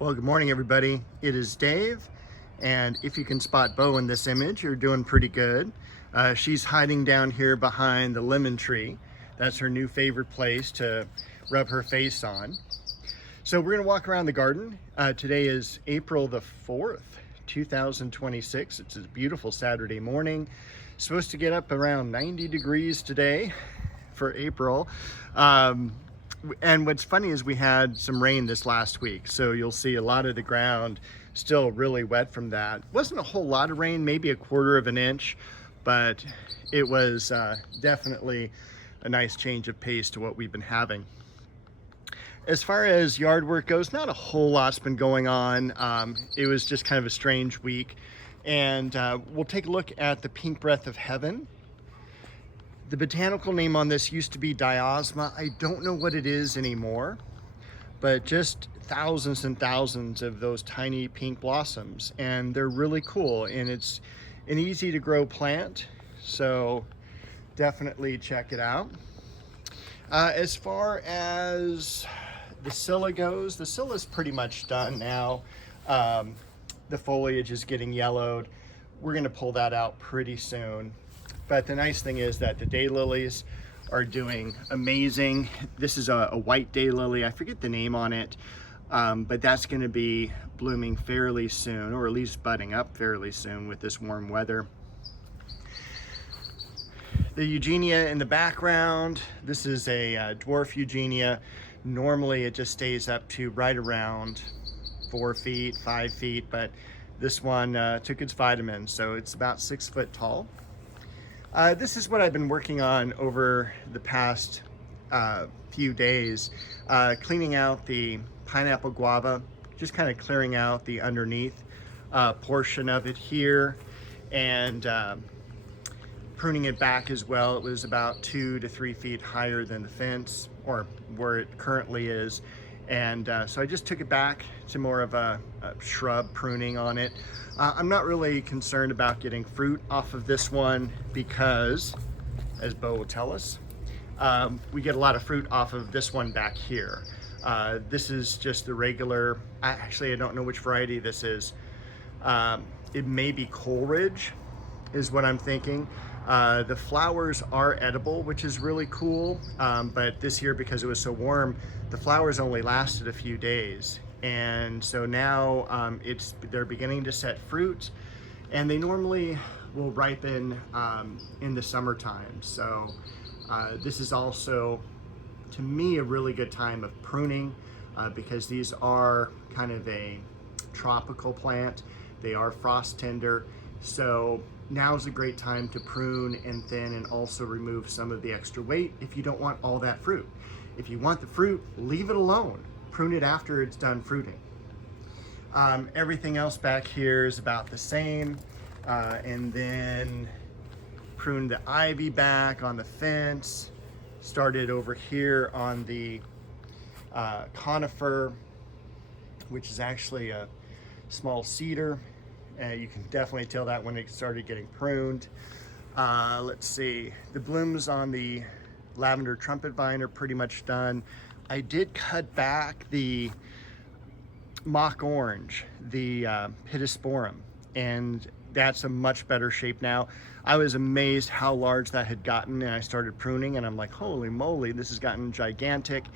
Well, good morning, everybody. It is Dave, and if you can spot Bo in this image, you're doing pretty good. She's hiding down here behind the lemon tree. That's her new favorite place to rub her face on. So we're gonna walk around the garden. Today is April the 4th, 2026. It's a beautiful Saturday morning. Supposed to get up around 90 degrees today for April. And what's funny is we had some rain this last week, so you'll see a lot of the ground still really wet from that. Wasn't a whole lot of rain, maybe a quarter of an inch, but it was definitely a nice change of pace to what we've been having. As far as yard work goes, not a whole lot's been going on. It was just kind of a strange week, and we'll take a look at the pink breath of heaven. The botanical name on this used to be diosma. I don't know what it is anymore, but just thousands and thousands of those tiny pink blossoms, and they're really cool, and it's an easy to grow plant, so definitely check it out. As far as the scilla goes, the scilla's pretty much done now. The foliage is getting yellowed. We're gonna pull that out pretty soon. But the nice thing is that the daylilies are doing amazing. This is a white daylily. I forget the name on it, but that's going to be blooming fairly soon, or at least budding up fairly soon with this warm weather. The eugenia in the background, this is a dwarf eugenia. Normally it just stays up to right around 4 feet, 5 feet, but this one took its vitamins, so it's about 6 foot tall. This is what I've been working on over the past few days, cleaning out the pineapple guava, just kind of clearing out the underneath portion of it here, and pruning it back as well. It was about 2 to 3 feet higher than the fence, or where it currently is. And so I just took it back to more of a shrub pruning on it. I'm not really concerned about getting fruit off of this one because, as Bo will tell us, we get a lot of fruit off of this one back here. This is just the regular, actually I don't know which variety this is. It may be Coleridge is what I'm thinking. The flowers are edible, which is really cool, but this year, because it was so warm, the flowers only lasted a few days, and so now they're beginning to set fruit, and they normally will ripen in the summertime. So this is also, to me, a really good time of pruning because these are kind of a tropical plant. They are frost tender, so now's a great time to prune and thin and also remove some of the extra weight if you don't want all that fruit. If you want the fruit, leave it alone. Prune it after it's done fruiting. Everything else back here is about the same. And then prune the ivy back on the fence. Started over here on the conifer, which is actually a small cedar. You can definitely tell that when it started getting pruned. Let's see, the blooms on the lavender trumpet vine are pretty much done. I did cut back the mock orange, the pittosporum, and that's a much better shape now. I was amazed how large that had gotten, and I started pruning, and I'm like, holy moly, this has gotten gigantic.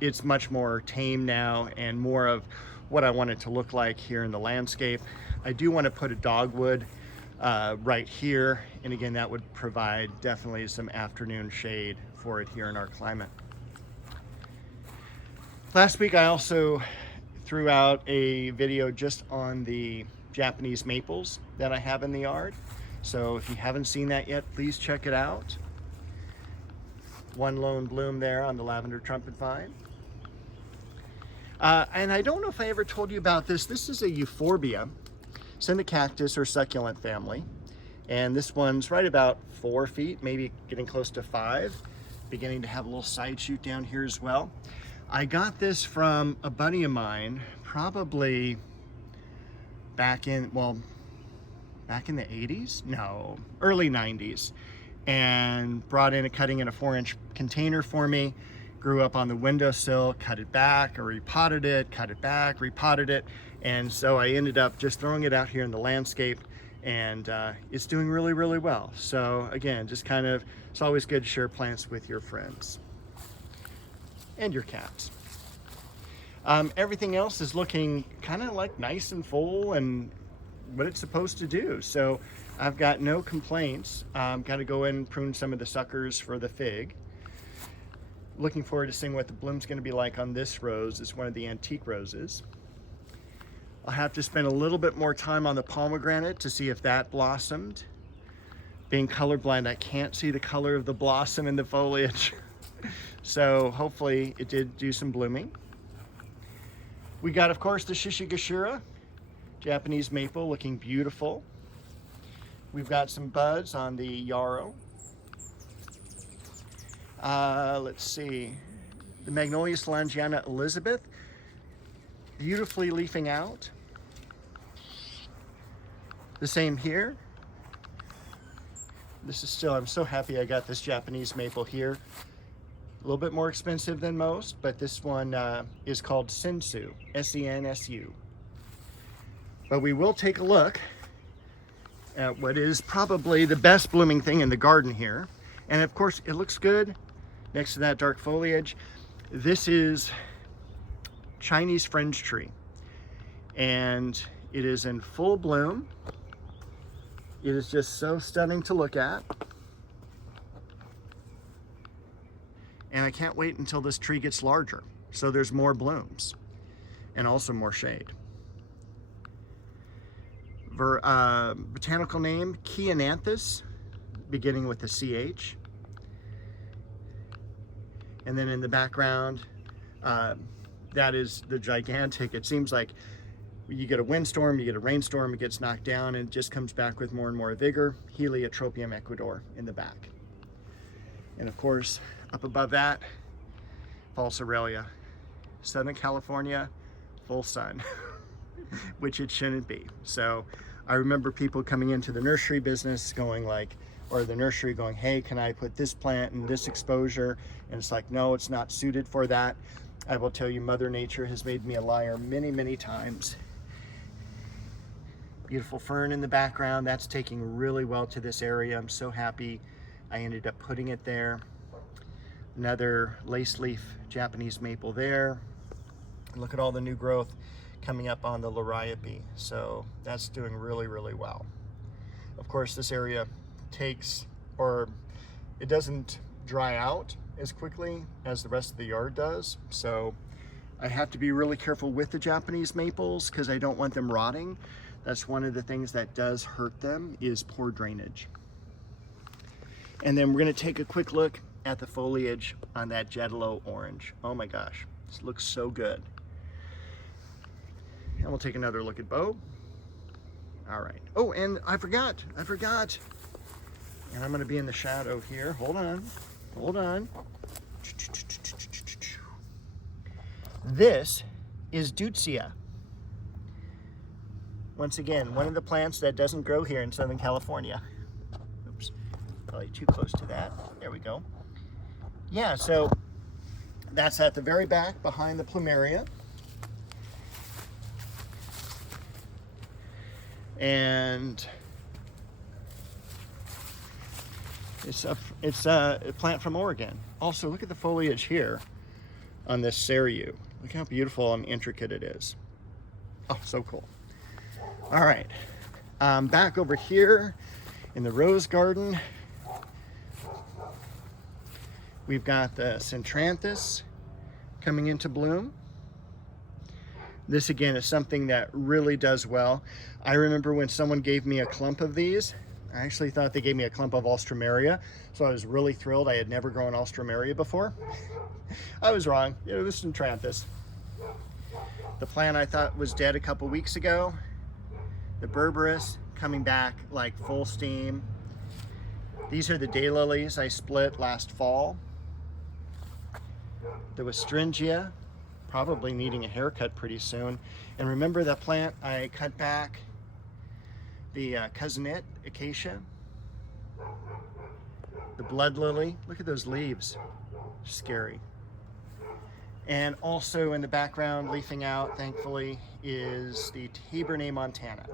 It's much more tame now and more of what I want it to look like here in the landscape. I do want to put a dogwood right here, and again, that would provide definitely some afternoon shade for it here in our climate. Last week I also threw out a video just on the Japanese maples that I have in the yard, so if you haven't seen that yet, please check it out. One lone bloom there on the lavender trumpet vine. And I don't know if I ever told you about this. This is a euphorbia, cactus or succulent family. And this one's right about 4 feet, maybe getting close to 5, beginning to have a little side shoot down here as well. I got this from a buddy of mine, probably back in the 80s? No, early 90s. And brought in a cutting in a 4-inch container for me. grew up on the windowsill, cut it back, or repotted it, cut it back, repotted it. And so I ended up just throwing it out here in the landscape, and it's doing really, really well. So again, just kind of, it's always good to share plants with your friends and your cats. Everything else is looking kind of like nice and full and what it's supposed to do. So I've got no complaints. Got to go in and prune some of the suckers for the fig. Looking forward to seeing what the bloom's going to be like on this rose. It's one of the antique roses. I'll have to spend a little bit more time on the pomegranate to see if that blossomed. Being colorblind, I can't see the color of the blossom in the foliage. So hopefully it did do some blooming. We got, of course, the Shishigashira, Japanese maple, looking beautiful. We've got some buds on the yarrow. Let's see, the Magnolia Solangiana Elizabeth, beautifully leafing out. The same here. This is still, I'm so happy I got this Japanese maple here. A little bit more expensive than most, but this one is called Sensu, S-E-N-S-U. But we will take a look at what is probably the best blooming thing in the garden here. And of course, it looks good next to that dark foliage. This is Chinese Fringe Tree, and it is in full bloom. It is just so stunning to look at. And I can't wait until this tree gets larger, so there's more blooms and also more shade. Botanical name, Chiananthus, beginning with the CH. And then in the background, that is the gigantic, it seems like you get a windstorm, you get a rainstorm, it gets knocked down and it just comes back with more and more vigor. Heliotropium ecuador in the back. And of course, up above that, False Aurelia, Southern California, full sun, which it shouldn't be. So I remember people coming into the nursery business going like, or the nursery going, hey, can I put this plant in this exposure? And it's like, no, it's not suited for that. I will tell you, Mother Nature has made me a liar many, many times. Beautiful fern in the background. That's taking really well to this area. I'm so happy I ended up putting it there. Another lace leaf Japanese maple there. Look at all the new growth coming up on the liriope. So that's doing really, really well. Of course, this area takes, or it doesn't dry out as quickly as the rest of the yard does. So I have to be really careful with the Japanese maples because I don't want them rotting. That's one of the things that does hurt them, is poor drainage. And then we're going to take a quick look at the foliage on that Jetalo orange. Oh my gosh, this looks so good. And we'll take another look at Bo. All right. Oh, and I forgot. And I'm going to be in the shadow here. Hold on. This is Deutzia. Once again, one of the plants that doesn't grow here in Southern California. Oops, probably too close to that. There we go. Yeah, so that's at the very back behind the plumeria. And it's a plant from Oregon. Also, look at the foliage here on this Cereus. Look how beautiful and intricate it is. Oh, so cool. All right, back over here in the rose garden, we've got the Centranthus coming into bloom. This again is something that really does well. I remember when someone gave me a clump of these, I actually thought they gave me a clump of Alstroemeria, so I was really thrilled. I had never grown Alstroemeria before. I was wrong, it was Centranthus. The plant I thought was dead a couple weeks ago, the berberis coming back like full steam. These are the daylilies I split last fall. The Westringia, probably needing a haircut pretty soon. And remember that plant I cut back? The cousinet acacia. The blood lily. Look at those leaves. Scary. And also in the background, leafing out, thankfully, is the Tabernet Montana.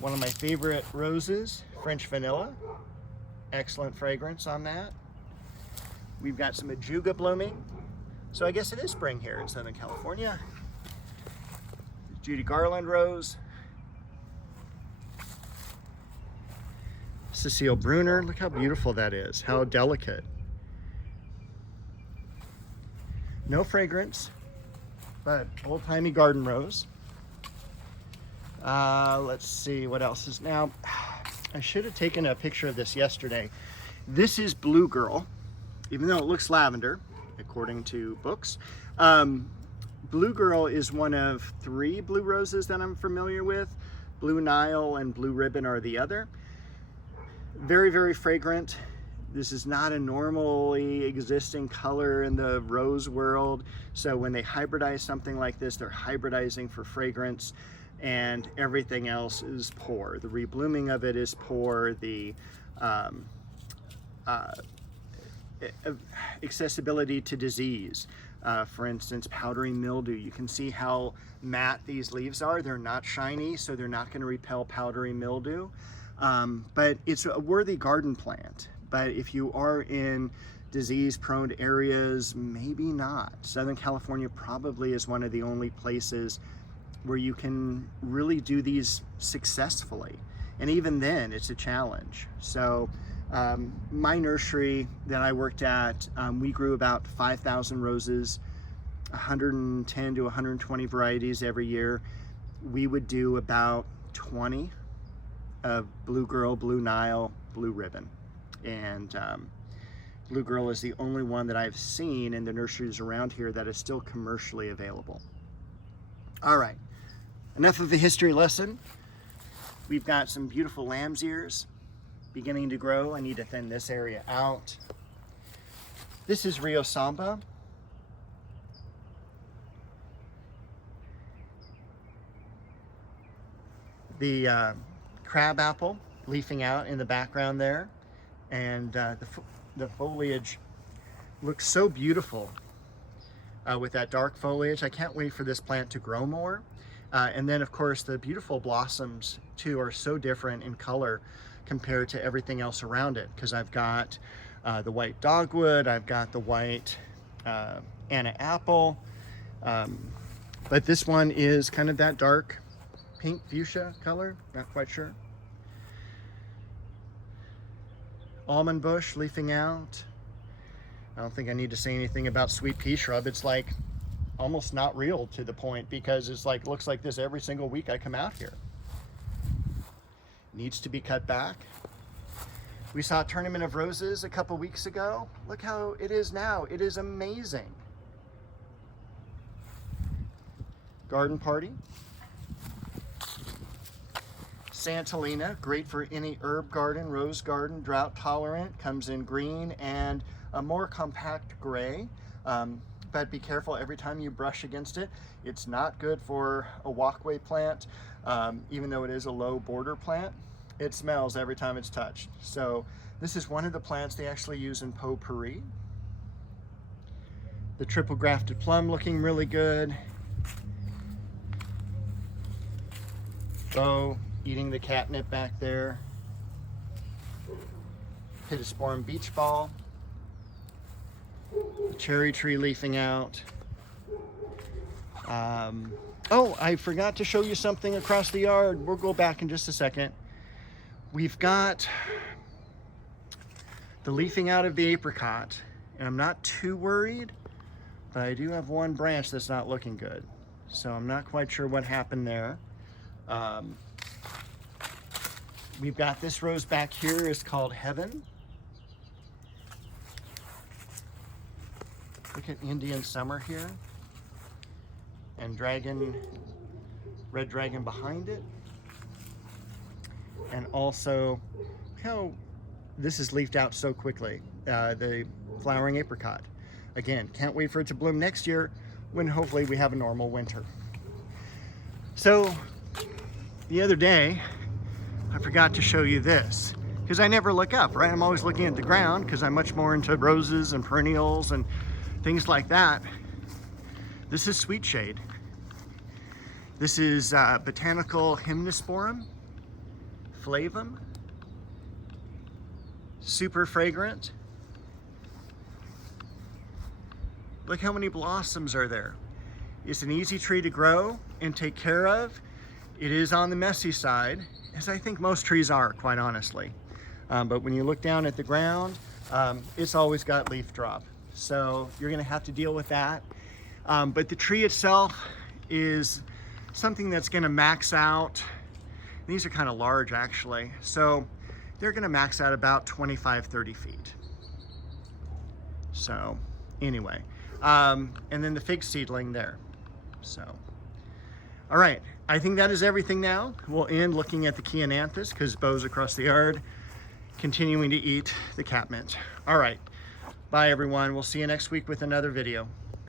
One of my favorite roses, French Vanilla. Excellent fragrance on that. We've got some Ajuga blooming. So I guess it is spring here in Southern California. Judy Garland rose. Cecile Bruner, look how beautiful that is, how delicate. No fragrance, but old-timey garden rose. Let's see what else is now. I should have taken a picture of this yesterday. This is Blue Girl, even though it looks lavender, according to books. Blue Girl is one of 3 blue roses that I'm familiar with. Blue Nile and Blue Ribbon are the other. Very, very fragrant. This is not a normally existing color in the rose world. So when they hybridize something like this, they're hybridizing for fragrance, and everything else is poor. The reblooming of it is poor. The accessibility to disease, for instance, powdery mildew. You can see how matte these leaves are. They're not shiny, so they're not going to repel powdery mildew. But it's a worthy garden plant. But if you are in disease-prone areas, maybe not. Southern California probably is one of the only places where you can really do these successfully. And even then, it's a challenge. So my nursery that I worked at, we grew about 5,000 roses, 110 to 120 varieties every year. We would do about 20 of Blue Girl, Blue Nile, Blue Ribbon. And Blue Girl is the only one that I've seen in the nurseries around here that is still commercially available. All right, enough of the history lesson. We've got some beautiful lamb's ears beginning to grow. I need to thin this area out. This is Rio Samba. The crab apple leafing out in the background there. And the foliage looks so beautiful with that dark foliage. I can't wait for this plant to grow more. And then of course the beautiful blossoms too are so different in color compared to everything else around it, because I've got the white dogwood, I've got the white Anna apple, but this one is kind of that dark pink fuchsia color, not quite sure. Almond bush leafing out. I don't think I need to say anything about sweet pea shrub. It's like almost not real to the point, because it's like looks like this every single week I come out here. Needs to be cut back. We saw a tournament of roses a couple weeks ago. Look how it is now. It is amazing. Garden party. Santolina, great for any herb garden, rose garden, drought tolerant, comes in green and a more compact gray, but be careful every time you brush against it. It's not good for a walkway plant, even though it is a low border plant. It smells every time it's touched. So this is one of the plants they actually use in potpourri. The triple grafted plum looking really good. Bow eating the catnip back there. Pittosporum beach ball. The cherry tree leafing out. Oh, I forgot to show you something across the yard. We'll go back in just a second. We've got the leafing out of the apricot, and I'm not too worried, but I do have one branch that's not looking good. So I'm not quite sure what happened there. We've got this rose back here. It's called Heaven. Look at Indian Summer here. And dragon, red dragon behind it. And also, how this is leafed out so quickly. The flowering apricot. Again, can't wait for it to bloom next year when hopefully we have a normal winter. So, the other day, I forgot to show you this. because I never look up, right? I'm always looking at the ground because I'm much more into roses and perennials and things like that. This is Sweetshade. This is botanical Hymnosporum flavum. Super fragrant. Look how many blossoms are there. It's an easy tree to grow and take care of. It is on the messy side, as I think most trees are, quite honestly. But when you look down at the ground, it's always got leaf drop. So you're gonna have to deal with that. But the tree itself is something that's gonna max out. These are kind of large actually. So they're gonna max out about 25, 30 feet. So anyway, and then the fig seedling there. So, all right, I think that is everything now. We'll end looking at the Chiananthus because Bo's across the yard continuing to eat the catmint. All right, bye everyone. We'll see you next week with another video.